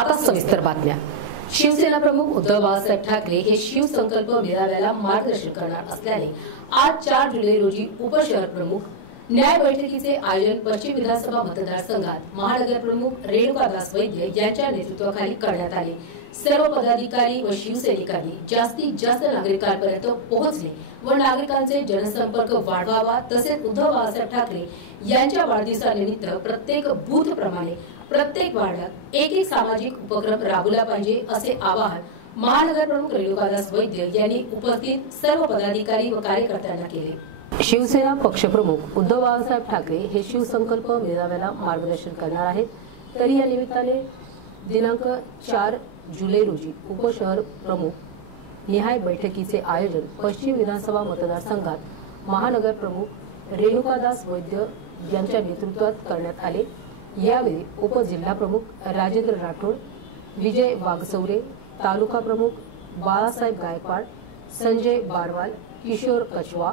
आता सविस्तर बातम्या. शिवसेना प्रमुख उद्धव बाळासाहेब ठाकरे हे शिवसंकल्प मेळाव्याला मार्गदर्शन करणार असल्याने आज चार जुलै रोजी उपशहर प्रमुख न्याय बैठकीचे आयोजन पश्चिम विधानसभा मतदारसंघात महानगर प्रमुख रेणुकादास वैद्य यांच्या नेतृत्वाखाली करण्यात आले. सर्व पदाधिकारी व शिवसैनिकांनी जास्तीत जास्त नागरिकांपर्यंत पोहोचले व नागरिकांचे जनसंपर्क वाढवावा तसेच उद्धव बाळासाहेब ठाकरे यांच्या वाढदिवसानिमित्त प्रत्येक बूथ प्रमाणे प्रत्येक वार्डात एक एक सामाजिक उपक्रम राबवला पाहिजे असे आवाहन महानगर प्रमुख रेणुकादास वैद्य यांनी उपस्थित सर्व पदाधिकारी व कार्यकर्त्यांना केले. शिवसेना पक्षप्रमुख उद्धव बाळासाहेब ठाकरे हे शिवसंकल्प मेळाव्याला मार्गदर्शन करणार आहेत. तरी या निमित्ताने दिनांक चार जुलै रोजी उपशहर प्रमुख निहाय बैठकीचे आयोजन पश्चिम विधानसभा मतदारसंघात महानगर प्रमुख रेणुकादास वैद्य यांच्या नेतृत्वात करण्यात आले. यावेळी उपजिल्हा प्रमुख राजेंद्र राठोड विजय वाघसौरे तालुका प्रमुख बाळासाहेब गायकवाड संजय बारवाल किशोर कचवा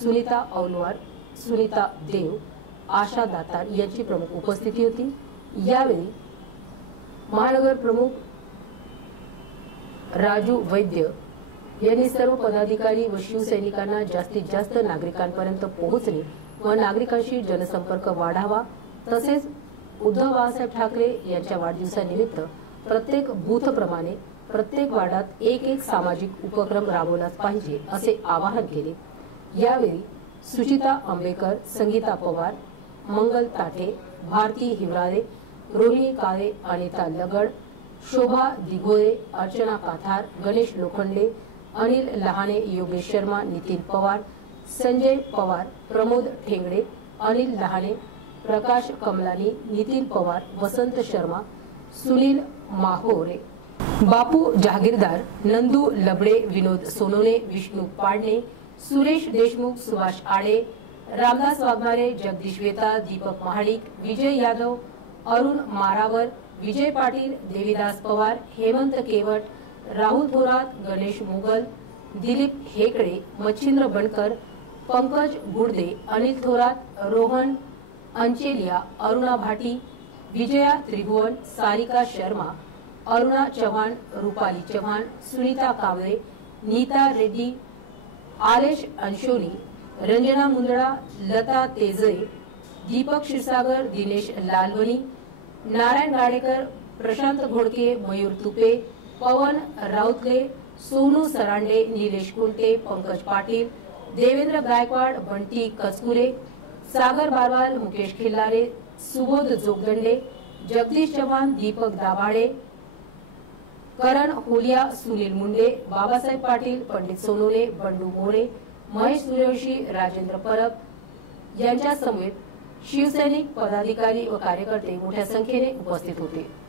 सुनीता औनवार सुनीता देव आशा दातार यांची प्रमुख उपस्थिती होती. यावेळी महानगर प्रमुख राजू वैद्य यांनी सर्व पदाधिकारी व शिवसैनिकांना जास्तीत जास्त नागरिकांपर्यंत पोहोचणे व नागरिकांशी जनसंपर्क वाढावा तसेच उद्धव बाळासाहेब ठाकरे यांच्या वाढदिवसानिमित्त प्रत्येक बूथप्रमाणे प्रत्येक वार्डात एक एक सामाजिक उपक्रम राबवलाच पाहिजे असे आवाहन केले. यावेळी सुचिता आंबेकर संगीता पवार मंगल ताठे भारती हिवराळे रोहिणी काळे अनिता लगड शोभा दिघोळे अर्चना काथार गणेश लोखंडे अनिल लहाने योगेश शर्मा नितीन पवार संजय पवार प्रमोद ठेंगडे अनिल लहाने प्रकाश कमलानी नितीन पवार वसंत शर्मा सुनील माहोरे बापू जहागीरदार नंदू लबडे विनोद सोनोने विष्णू पाडणे सुरेश देशमुख सुभाष आडे रामदास वाघमारे जगदीश वेता दीपक महाडिक विजय यादव अरुण मारावर विजय पाटील देवीदास पवार हेमंत केवट राहुल थोरात गणेश मुगल दिलीप हेकडे मच्छिंद्र बनकर पंकज गुडदे अनिल थोरात रोहन अंचेलिया अरुणा भाटी विजया त्रिभुवन सारिका शर्मा अरुणा चव्हाण रुपाली चव्हाण सुनीता कांबळे नीता रेड्डी आलेश अंशोली रंजना मुंदडा लता तेजरे दीपक क्षीरसागर दिनेश लालवणी नारायण गाडेकर प्रशांत घोडके मयूर तुपे पवन राऊतले सोनू सरांडे निलेश कुंटे पंकज पाटील देवेंद्र गायकवाड बंटी कचकुरे सागर बारवाल मुकेश खिल्लारे सुबोध जोगदंडे जगदीश चव्हाण दीपक दाभाडे करण होलिया सुनील मुंडे बाबासाहेब पाटील पंडित सोनोने बंडू मोरे महेश सूर्यवंशी राजेंद्र परब यांच्या समेत शिवसैनिक पदाधिकारी व कार्यकर्ते मोठ्या संख्येने उपस्थित होते.